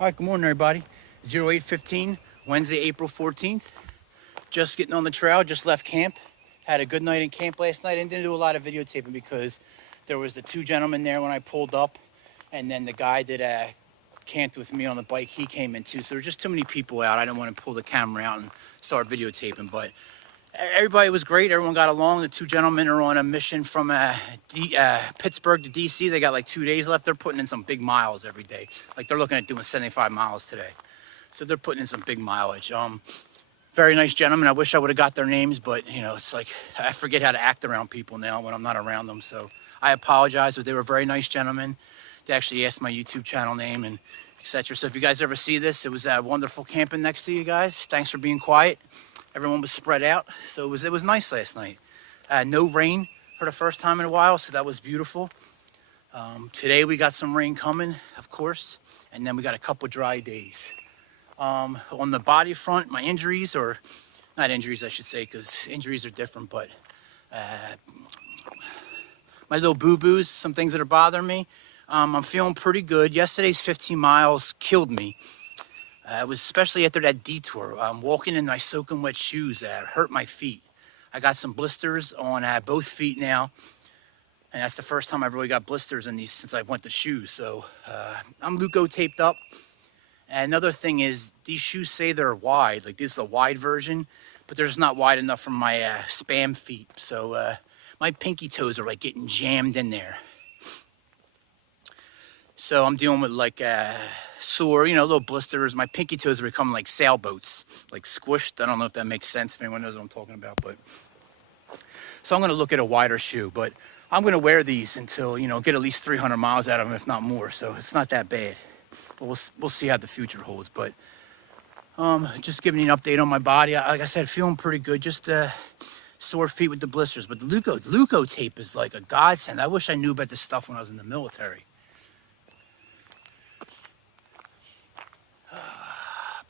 All right, good morning, everybody. 08:15, Wednesday, April 14th. Just getting on the trail, just left camp. Had a good night in camp last night and didn't do a lot of videotaping because there was the two gentlemen there when I pulled up, and then the guy that camped with me on the bike, he came in too. So there were just too many people out. I didn't want to pull the camera out and start videotaping, but everybody was great. Everyone got along. The two gentlemen are on a mission from Pittsburgh to DC. They got like 2 days left. They're putting in some big miles every day. Like they're looking at doing 75 miles today. So they're putting in some big mileage. Very nice gentlemen. I wish I would have got their names, but you know, it's like I forget how to act around people now when I'm not around them. So I apologize, but they were very nice gentlemen. They actually asked my YouTube channel name and etc. So if you guys ever see this, it was wonderful camping next to you guys. Thanks for being quiet. Everyone was spread out, so it was nice last night. No rain for the first time in a while, so that was beautiful. Today we got some rain coming, of course, and then we got a couple dry days. On the body front, my injuries, or not injuries I should say, because injuries are different, but my little boo-boos, some things that are bothering me. I'm feeling pretty good. Yesterday's 15 miles killed me. It was especially after that detour. Walking in my soaking wet shoes hurt my feet. I got some blisters on both feet now, and that's the first time I've really got blisters in these since I went to shoes. So I'm Luco taped up. And another thing is these shoes say they're wide, like this is a wide version, but they're just not wide enough for my spam feet. So my pinky toes are like getting jammed in there. So I'm dealing with like sore, you know, little blisters. My pinky toes are becoming like sailboats, like squished. I don't know if that makes sense, if anyone knows what I'm talking about, but so I'm going to look at a wider shoe, but I'm going to wear these until, you know, get at least 300 miles out of them, if not more. So it's not that bad, but we'll see how the future holds. But just giving you an update on my body. Like I said, feeling pretty good. Just sore feet with the blisters, but the Luco tape is like a godsend. I wish I knew about this stuff when I was in the military.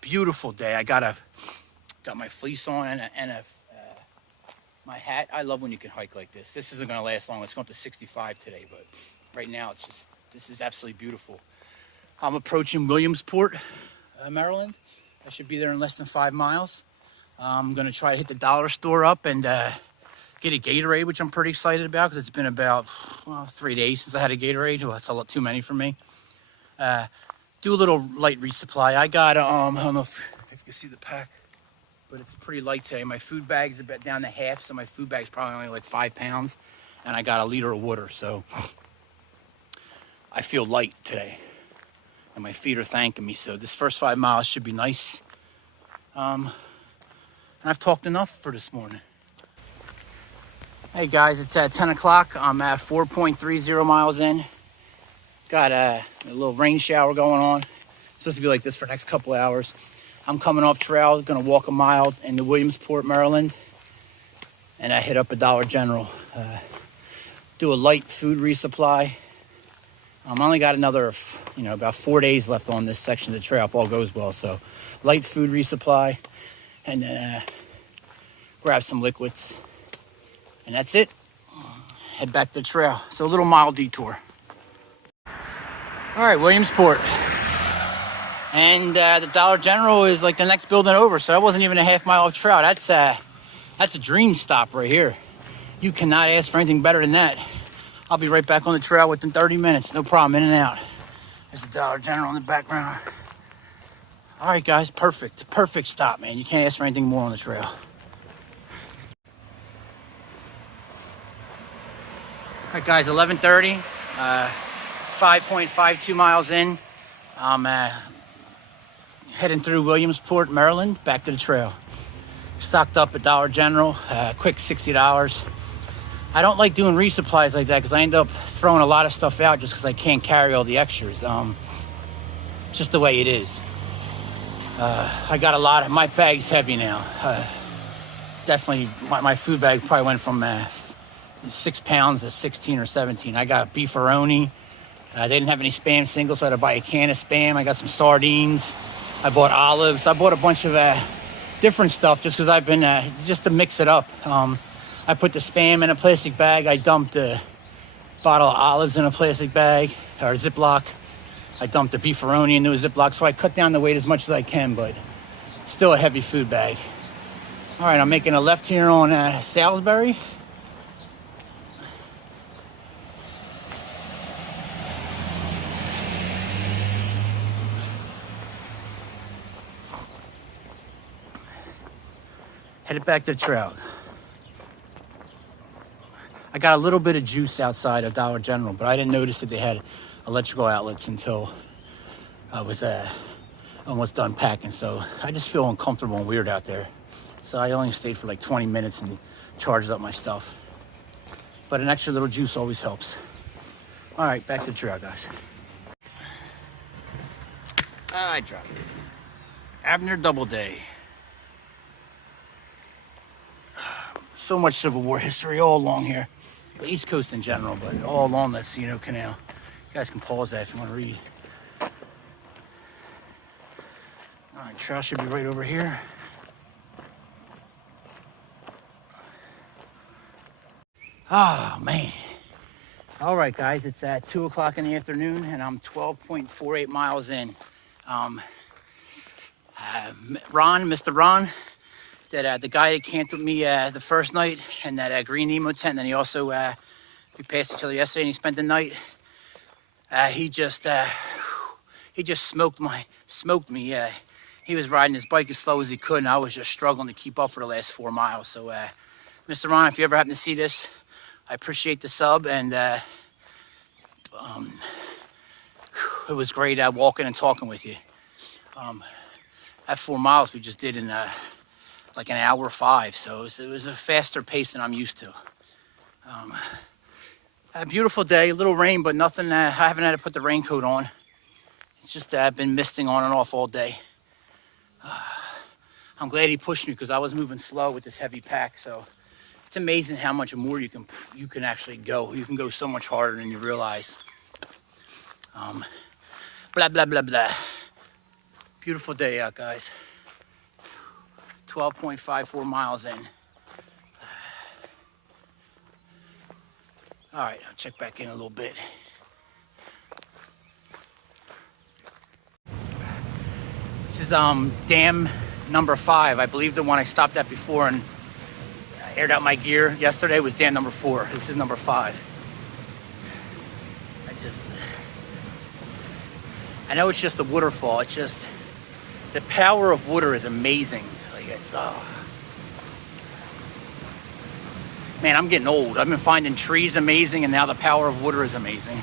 Beautiful day. I got my fleece on and my hat. I love when you can hike like this. This isn't going to last long. It's going to 65 today, but right now it's just, this is absolutely beautiful. I'm approaching Williamsport, Maryland. I should be there in less than 5 miles. I'm going to try to hit the dollar store up and get a Gatorade, which I'm pretty excited about because it's been about 3 days since I had a Gatorade. Well, that's a lot too many for me. Do a little light resupply. I got, I don't know if you see the pack, but it's pretty light today. My food bag's about down to half, so my food bag's probably only like 5 pounds, and I got a liter of water, so I feel light today, and my feet are thanking me, so this first 5 miles should be nice. And I've talked enough for this morning. Hey guys, it's at 10 o'clock. I'm at 4.30 miles in. Got a little rain shower going on. It's supposed to be like this for the next couple of hours. I'm coming off trail, gonna walk a mile into Williamsport, Maryland, and I hit up a Dollar General. Do a light food resupply. I only got another, you know, about 4 days left on this section of the trail if all goes well. So light food resupply, and grab some liquids, and that's it. Head back to the trail. So a little mile detour. All right, Williamsport. And the Dollar General is like the next building over, so that wasn't even a half mile of trail. That's a dream stop right here. You cannot ask for anything better than that. I'll be right back on the trail within 30 minutes, no problem, in and out. There's the Dollar General in the background. All right, guys, perfect stop, man. You can't ask for anything more on the trail. All right, guys, 11:30. 5.52 miles in. I'm heading through Williamsport, Maryland, back to the trail. Stocked up at Dollar General, quick $60. I don't like doing resupplies like that because I end up throwing a lot of stuff out just because I can't carry all the extras. Just the way it is. I got a lot of, my bag's heavy now. Definitely, my food bag probably went from 6 pounds to 16 or 17. I got beefaroni. They didn't have any Spam singles, so I had to buy a can of Spam. I got some sardines. I bought olives. I bought a bunch of different stuff just because I've been, just to mix it up. I put the Spam in a plastic bag. I dumped a bottle of olives in a plastic bag or Ziploc. I dumped the beefaroni into a Ziploc, so I cut down the weight as much as I can, but still a heavy food bag. All right, I'm making a left here on Salisbury. Headed back to the trail. I got a little bit of juice outside of Dollar General, but I didn't notice that they had electrical outlets until I was almost done packing. So I just feel uncomfortable and weird out there. So I only stayed for like 20 minutes and charged up my stuff. But an extra little juice always helps. All right, back to the trail, guys. I dropped it. Abner Doubleday. So much Civil War history all along here. The East Coast in general, but all along that C&O Canal. You guys can pause that if you want to read. All right, trail should be right over here. Oh, man. All right, guys, it's at 2 o'clock in the afternoon, and I'm 12.48 miles in. Mr. Ron, that the guy that camped with me the first night in that Green Nemo tent, and he also, we passed each other yesterday and he spent the night. He just smoked me. He was riding his bike as slow as he could, and I was just struggling to keep up for the last 4 miles. So, Mr. Ron, if you ever happen to see this, I appreciate the sub, and it was great walking and talking with you. That 4 miles we just did in like an hour 5, so it was a faster pace than I'm used to. A beautiful day, a little rain, but nothing. I haven't had to put the raincoat on. It's just I've been misting on and off all day. I'm glad he pushed me because I was moving slow with this heavy pack. So it's amazing how much more you can actually go. You can go so much harder than you realize. Blah blah blah blah. Beautiful day out, guys. 12.54 miles in. All right, I'll check back in a little bit. This is dam number 5. I believe the one I stopped at before and aired out my gear yesterday was dam number 4. This is number 5. I know it's just a waterfall. It's just, the power of water is amazing. Like it's, man, I'm getting old. I've been finding trees amazing, and now the power of water is amazing.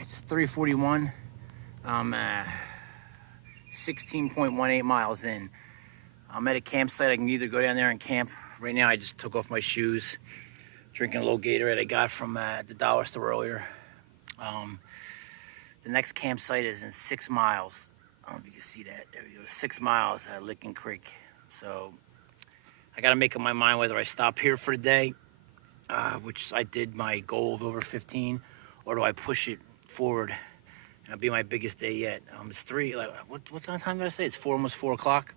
It's 3:41. I'm 16.18 miles in. I'm at a campsite. I can either go down there and camp. Right now I just took off my shoes, drinking a little Gatorade I got from the dollar store earlier. The next campsite is in 6 miles. I don't know if you can see that. There we go, 6 miles at Licking Creek. So I got to make up my mind whether I stop here for the day, which I did my goal of over 15, or do I push it forward, and it'll be my biggest day yet. It's 3, like, what time did I say? It's almost 4 o'clock.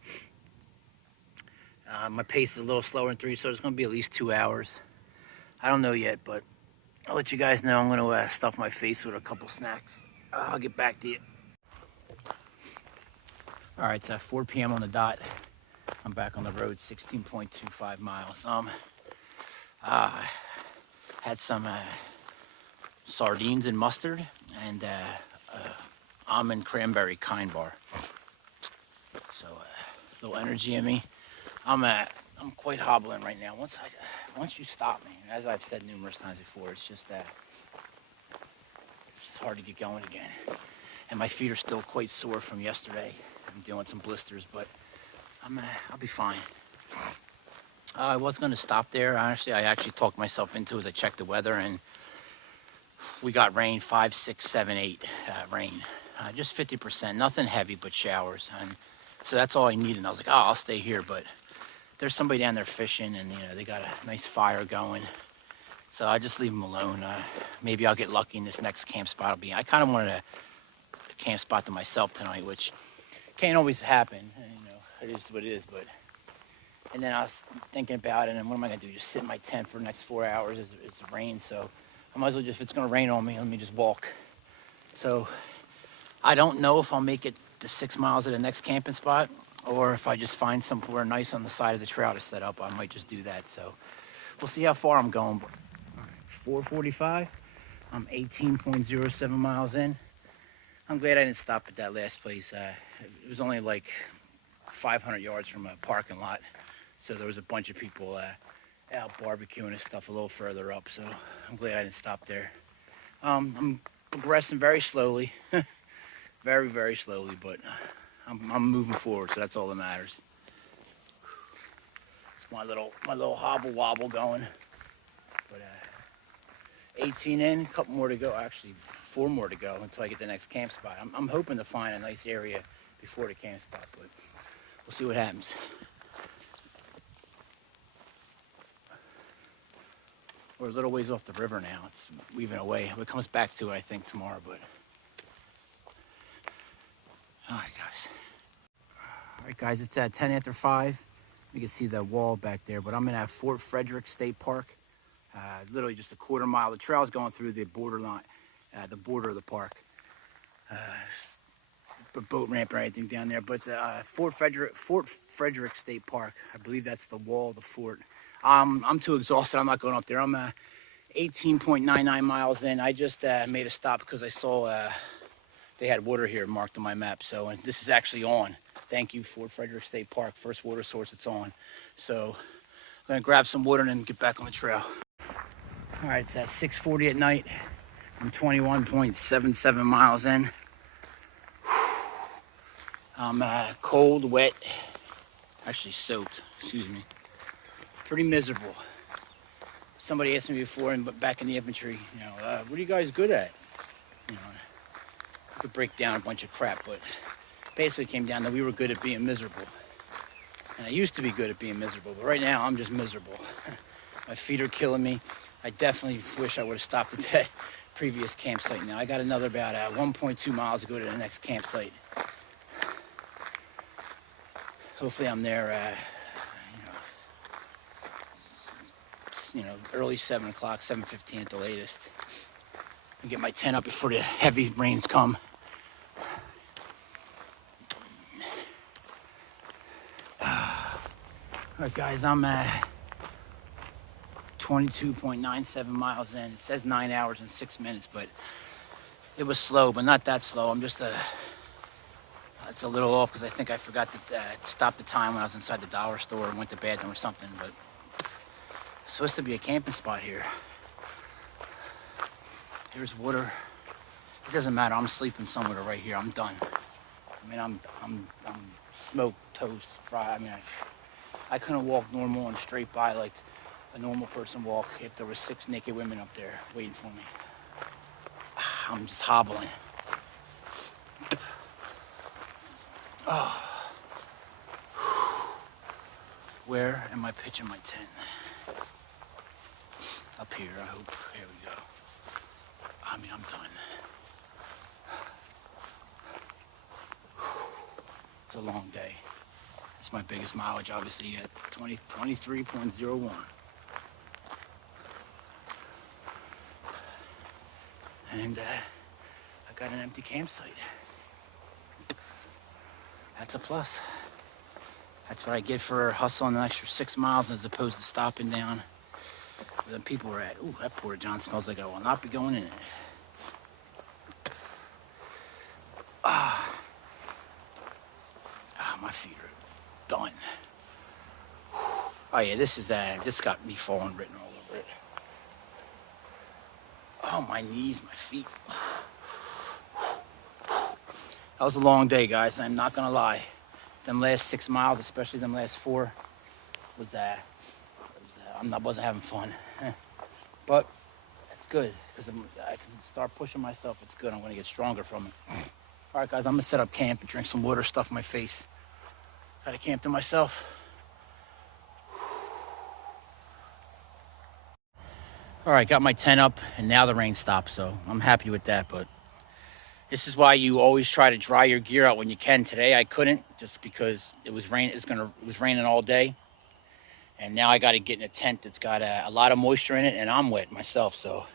My pace is a little slower than 3, so it's going to be at least 2 hours. I don't know yet, but I'll let you guys know. I'm going to stuff my face with a couple snacks. I'll get back to you. All right, it's at 4 p.m. on the dot. I'm back on the road, 16.25 miles. Had some sardines and mustard, and almond cranberry kind bar. So a little energy in me. I'm I'm quite hobbling right now. Once you stop me, as I've said numerous times before, it's just that it's hard to get going again. And my feet are still quite sore from yesterday. I'm dealing with some blisters, but I'll be fine. I was going to stop there. Honestly, I actually talked myself into it as I checked the weather, and we got rain, 5, 6, 7, 8 rain. Just 50%, nothing heavy but showers. And so that's all I needed. And I was like, oh, I'll stay here. But there's somebody down there fishing, and they got a nice fire going. So I just leave them alone. Maybe I'll get lucky in this next camp spot. I kind of wanted a camp spot to myself tonight, which can't always happen. It is what it is. But and then I was thinking about it, and what am I gonna do? Just sit in my tent for the next 4 hours? It's rain, so I might as well just, if it's gonna rain on me, let me just walk. So I don't know if I'll make it the 6 miles to the next camping spot, or if I just find somewhere nice on the side of the trail to set up, I might just do that. So we'll see how far I'm going. 4:45. I'm 18.07 miles in. I'm glad I didn't stop at that last place. It was only like 500 yards from a parking lot, so there was a bunch of people out barbecuing and stuff a little further up. So I'm glad I didn't stop there. I'm progressing very slowly, very, very slowly, but I'm moving forward, so that's all that matters. It's my little hobble wobble going. But 18 in, a couple more to go. Actually, 4 more to go until I get the next camp spot. I'm hoping to find a nice area before the camp spot, but we'll see what happens. We're a little ways off the river now. It's weaving away. It comes back to it, I think, tomorrow, but all right, guys. All right, guys, it's at 10 after 5. You can see the wall back there, but I'm in Fort Frederick State Park. Literally just a quarter mile. The trail's going through the borderline, the border of the park. The boat ramp or anything down there, but it's Fort Frederick State Park. I believe that's the wall of the fort. I'm too exhausted. I'm not going up there. I'm 18.99 miles in. I just made a stop because I saw they had water here marked on my map. So, and this is actually on. Thank you, Fort Frederick State Park. First water source it's on. So I'm gonna grab some water and then get back on the trail. All right, it's at 6:40 at night. I'm 21.77 miles in. I'm cold, wet, actually soaked, excuse me. Pretty miserable. Somebody asked me before, back in the infantry, what are you guys good at? I could break down a bunch of crap, but basically it came down that we were good at being miserable. And I used to be good at being miserable, but right now I'm just miserable. My feet are killing me. I definitely wish I would have stopped at that previous campsite now. I got another about 1.2 miles to go to the next campsite. Hopefully I'm there, early 7 o'clock, 7:15 at the latest. And get my tent up before the heavy rains come. All right, guys, I'm 22.97 miles in. It says 9 hours and 6 minutes, but it was slow, but not that slow. I'm just it's a little off because I think I forgot to stop the time when I was inside the dollar store and went to the bathroom or something, but it's supposed to be a camping spot here. There's water. It doesn't matter. I'm sleeping somewhere right here. I'm done. I mean, I'm smoked, toast, fried. I mean, I couldn't walk normal and straight by like a normal person walk if there were 6 naked women up there waiting for me. I'm just hobbling. Oh. Where am I pitching my tent? Up here, I hope. Here we go. I mean, I'm done. It's a long day. It's my biggest mileage, obviously, at 23.01. And I got an empty campsite. That's a plus. That's what I get for hustling an extra 6 miles as opposed to stopping down where the people were at. Ooh, that Porta John smells like I will not be going in it. My feet are done. Oh yeah, this got me falling written all over it. Oh, my knees, my feet. That was a long day, guys. I'm not gonna lie. Them last 6 miles, especially them last 4, wasn't having fun. But that's good because I can start pushing myself. It's good. I'm gonna get stronger from it. All right, guys. I'm gonna set up camp and drink some water, stuff my face. Had a camp to myself. All right, got my tent up, and now the rain stopped, so I'm happy with that. But this is why you always try to dry your gear out when you can. Today I couldn't, just because it was raining all day, and now I got to get in a tent that's got a lot of moisture in it, and I'm wet myself. So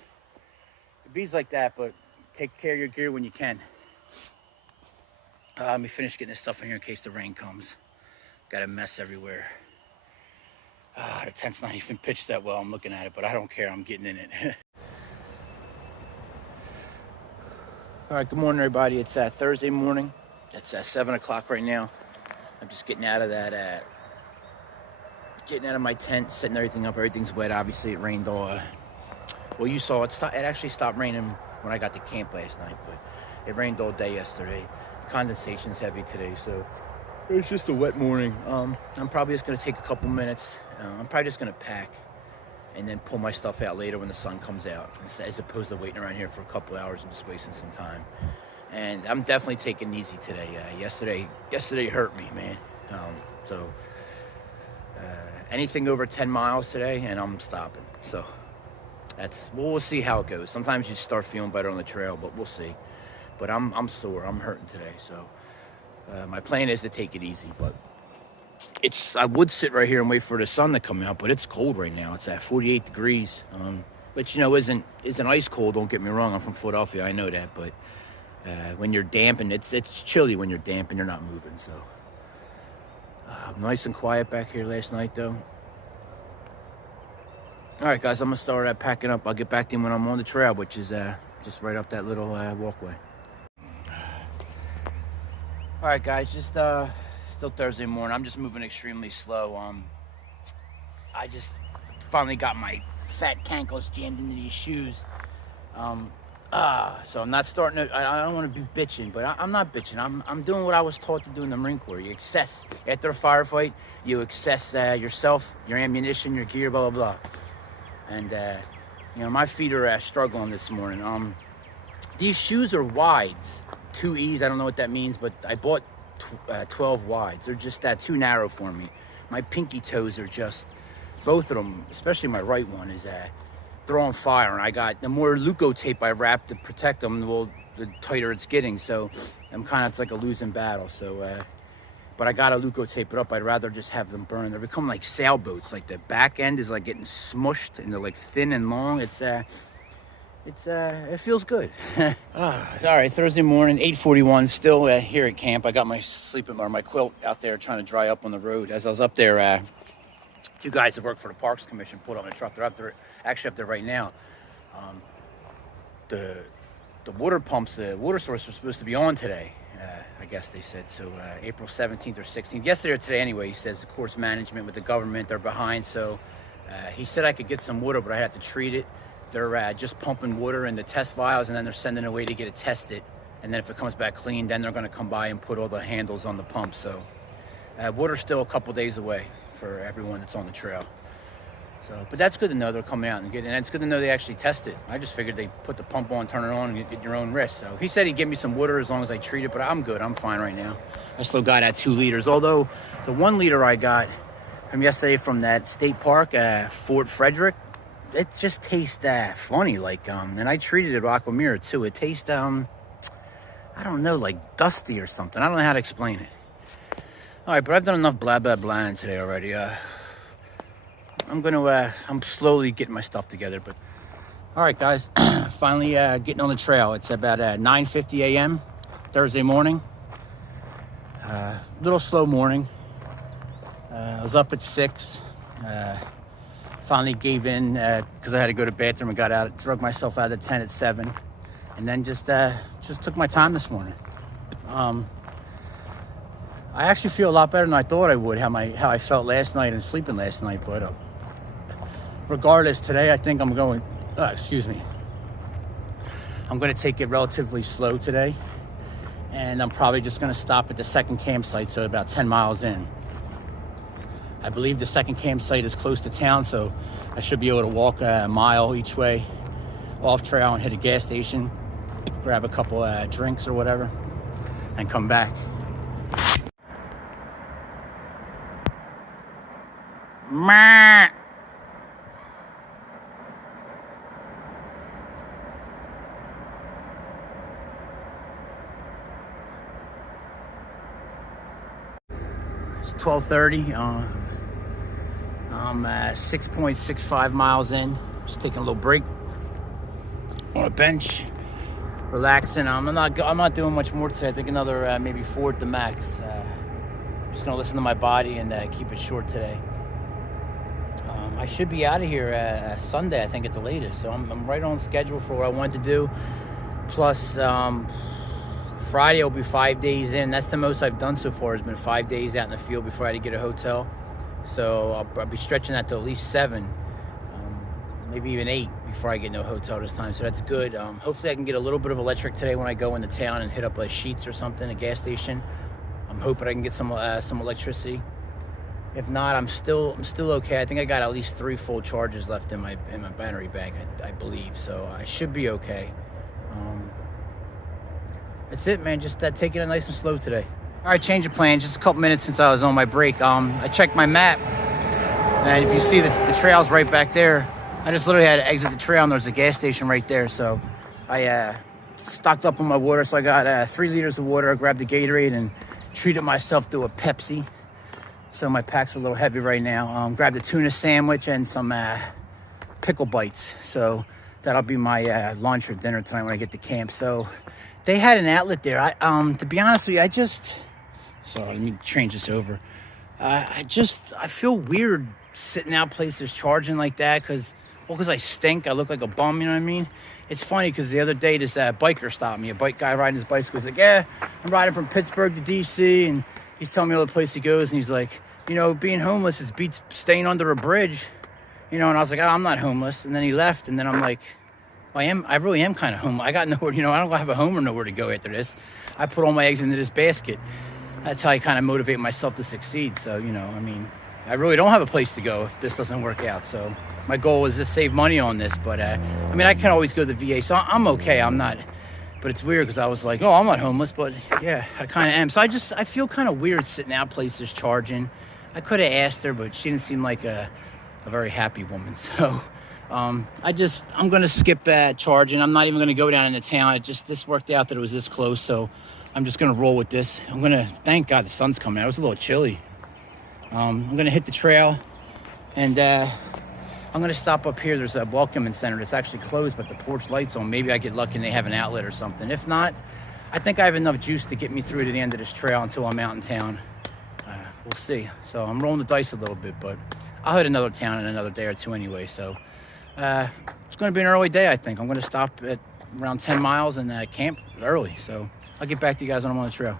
it bees like that, but take care of your gear when you can. Let me finish getting this stuff in here in case the rain comes. Got a mess everywhere. The tent's not even pitched that well. I'm looking at it, but I don't care. I'm getting in it. All right, good morning, everybody. It's Thursday morning. It's 7 o'clock right now. I'm just getting out of that, getting out of my tent, setting everything up. Everything's wet. Obviously, it rained all. Well, you saw it. It actually stopped raining when I got to camp last night, but it rained all day yesterday. Condensation's heavy today, so it's just a wet morning. I'm probably just gonna take a couple minutes. I'm probably just gonna pack and then pull my stuff out later when the sun comes out, as opposed to waiting around here for a couple hours and just wasting some time. And I'm definitely taking it easy today. Yesterday hurt me, man. Anything over 10 miles today, and I'm stopping. So we'll see how it goes. Sometimes you start feeling better on the trail, but we'll see. But I'm sore. I'm hurting today, so my plan is to take it easy. But I would sit right here and wait for the sun to come out, but it's cold right now. It's at 48 degrees. But isn't ice cold, don't get me wrong. I'm from Philadelphia, I know that. But when you're damp, and it's chilly when you're damp and you're not moving. So nice and quiet back here last night, though. All right, guys, I'm gonna start packing up. I'll get back to you when I'm on the trail, which is just right up that little walkway. All right, guys, just still Thursday morning. I'm just moving extremely slow. I just finally got my fat cankles jammed into these shoes. So I'm not starting to. I don't want to be bitching, but I'm not bitching. I'm doing what I was taught to do in the Marine Corps. You access after a firefight. You access yourself, your ammunition, your gear, blah blah blah. And my feet are struggling this morning. These shoes are wides, 2Es. I don't know what that means, but I bought 12 wides. They're just too narrow for me. My pinky toes are just, both of them, especially my right one, is they're on fire. And I got, the more Leuko tape I wrap to protect them, the tighter it's getting. So it's like a losing battle. So, but I gotta Leuko tape it up. I'd rather just have them burn. They become like sailboats. Like the back end is like getting smushed, and they're like thin and long. It feels good. All right, Thursday morning, 8:41, still here at camp. I got my my quilt out there trying to dry up on the road. As I was up there, 2 guys that work for the Parks Commission pulled up in a truck. They're up there, actually up there right now. The water pumps, the water source was supposed to be on today. I guess they said so. April 17th or 16th, yesterday or today anyway. He says the course management with the government, they're behind. So he said I could get some water, but I have to treat it. They're just pumping water in the test vials, and then they're sending it away to get it tested. And then if it comes back clean, then they're going to come by and put all the handles on the pump. So water's still a couple days away for everyone that's on the trail. So, but that's good to know they're coming out and getting it. And it's good to know they actually test it. I just figured they put the pump on, turn it on, and get at your own risk. So he said he'd give me some water as long as I treat it, but I'm good. I'm fine right now. I still got 2 liters. Although the 1 liter I got from yesterday from that state park, Fort Frederick, it just tastes funny, like and I treated it with Aqua Mirror too. It tastes I don't know, like dusty or something. I don't know how to explain it. All right, but I've done enough blah blah blah today already. I'm slowly getting my stuff together. But all right, guys, finally getting on the trail. It's about 9:50 a.m. Thursday morning. Little slow morning. I was up at 6. Finally gave in because I had to go to the bathroom and got out, drug myself out of the tent at 7, and then just took my time this morning. I actually feel a lot better than I thought I would, how I felt last night and sleeping last night. But regardless, today I think I'm going, excuse me, I'm going to take it relatively slow today. And I'm probably just going to stop at the second campsite, so about 10 miles in. I believe the second campsite is close to town, so I should be able to walk a mile each way off trail and hit a gas station, grab a couple drinks or whatever, and come back. It's 12:30. I'm 6.65 miles in. Just taking a little break on a bench, relaxing. I'm not doing much more today. I think another maybe 4 at the max. Just gonna listen to my body and keep it short today. I should be out of here Sunday, I think, at the latest. So I'm right on schedule for what I wanted to do. Plus, Friday will be 5 days in. That's the most I've done so far. Has been 5 days out in the field before I had to get a hotel. So I'll be stretching that to at least 7, maybe even 8 before I get no hotel this time. So that's good. Hopefully I can get a little bit of electric today when I go into town and hit up like Sheetz or something, a gas station. I'm hoping I can get some electricity. If not, I'm still okay. I think I got at least 3 full charges left in my battery bank, I believe. So I should be okay. That's it, man. Just taking it nice and slow today. All right, change of plans. Just a couple minutes since I was on my break. I checked my map, and if you see the trail's right back there, I just literally had to exit the trail, and there's a gas station right there. So I stocked up on my water. So I got 3 liters of water. I grabbed the Gatorade and treated myself to a Pepsi. So my pack's a little heavy right now. Grabbed a tuna sandwich and some pickle bites. So that'll be my lunch or dinner tonight when I get to camp. So they had an outlet there. To be honest with you, sorry, let me change this over. I feel weird sitting out places charging like that because I stink. I look like a bum, you know what I mean? It's funny because the other day this biker stopped me. A bike guy riding his bicycle. He's like, yeah, I'm riding from Pittsburgh to D.C. And he's telling me all the place he goes. And he's like, being homeless is beats staying under a bridge. And I was like, oh, I'm not homeless. And then he left. And then I'm like, I really am kind of homeless. I got nowhere, I don't have a home or nowhere to go after this. I put all my eggs into this basket. That's how I kind of motivate myself to succeed. So, I really don't have a place to go if this doesn't work out. So my goal is to save money on this. But, I can always go to the VA. So I'm okay. I'm not. But it's weird because I was like, oh, I'm not homeless. But, yeah, I kind of am. So I feel kind of weird sitting out places charging. I could have asked her, but she didn't seem like a very happy woman. So I'm going to skip charging. I'm not even going to go down into town. This worked out that it was this close. So I'm just going to roll with this. I'm going to, thank God the sun's coming out. It was a little chilly. I'm going to hit the trail, and I'm going to stop up here. There's a welcoming center that's actually closed, but the porch light's on. Maybe I get lucky and they have an outlet or something. If not, I think I have enough juice to get me through to the end of this trail until I'm out in town. We'll see. So I'm rolling the dice a little bit, but I'll hit another town in another day or two anyway. So it's going to be an early day, I think. I'm going to stop at around 10 miles and camp early. So I'll get back to you guys when I'm on the trail.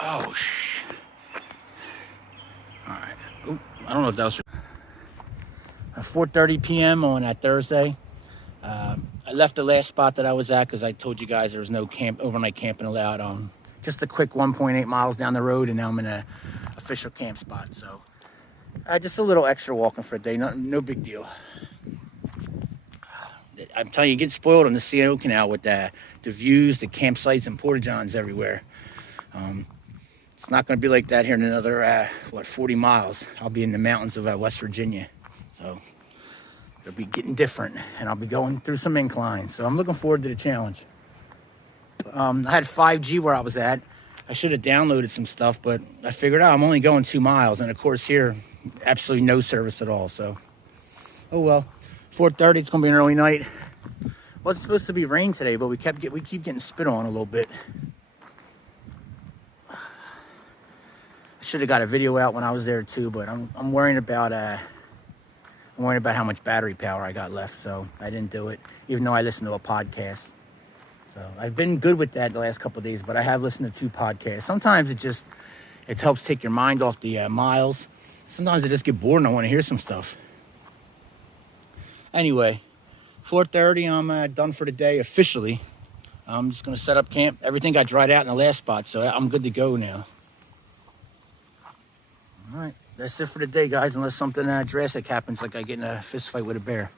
Oh, all right. Oop, I don't know if that was 4:30 p.m. on that Thursday. I left the last spot that I was at because I told you guys there was no overnight camping allowed. Just a quick 1.8 miles down the road, and now I'm in an official camp spot. So just a little extra walking for a day. No big deal. I'm telling you, you get spoiled on the C&O Canal with the views, the campsites, and porta-johns everywhere. It's not going to be like that here in another, 40 miles. I'll be in the mountains of West Virginia. So it'll be getting different, and I'll be going through some inclines. So I'm looking forward to the challenge. I had 5G where I was at. I should have downloaded some stuff, but I figured out I'm only going 2 miles. And, of course, here, absolutely no service at all. So, oh, well, 4:30, it's going to be an early night. Well, it's supposed to be rain today, but we keep getting spit on a little bit. I should have got a video out when I was there, too, but I'm worrying about how much battery power I got left. So I didn't do it, even though I listened to a podcast. So I've been good with that the last couple of days, but I have listened to 2 podcasts. Sometimes it helps take your mind off the miles. Sometimes I just get bored and I want to hear some stuff. Anyway, 4:30, I'm done for the day officially. I'm just going to set up camp. Everything got dried out in the last spot, so I'm good to go now. All right, that's it for the day, guys, unless something drastic happens, like I get in a fist fight with a bear.